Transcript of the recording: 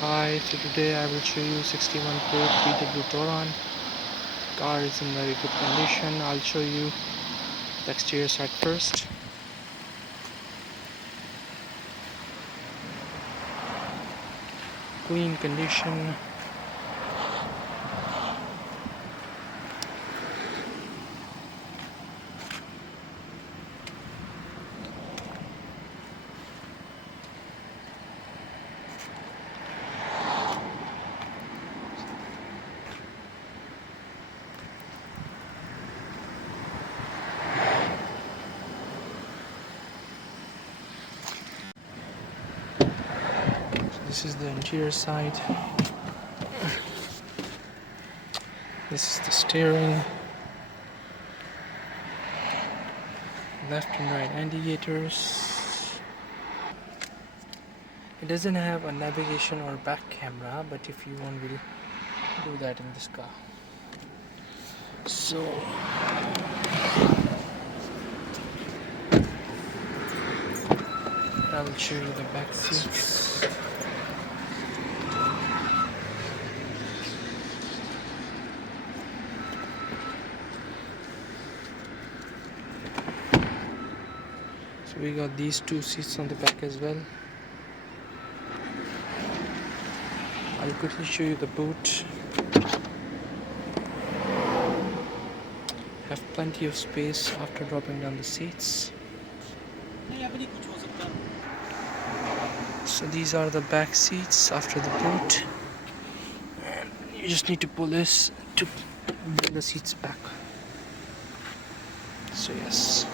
Hi, so today I will show you 61 plate VW Touran. Car is in very good condition. I'll show you the exterior side first. Clean condition. This is the interior side. This is the steering. Left and right indicators. It doesn't have a navigation or back camera, but if you want, we'll do that in this car. So I will show you the back seats. So we got these two seats on the back as well. I'll quickly show you the boot. Have plenty of space after dropping down the seats. So these are the back seats after the boot. And you just need to pull this to bring the seats back. So yes.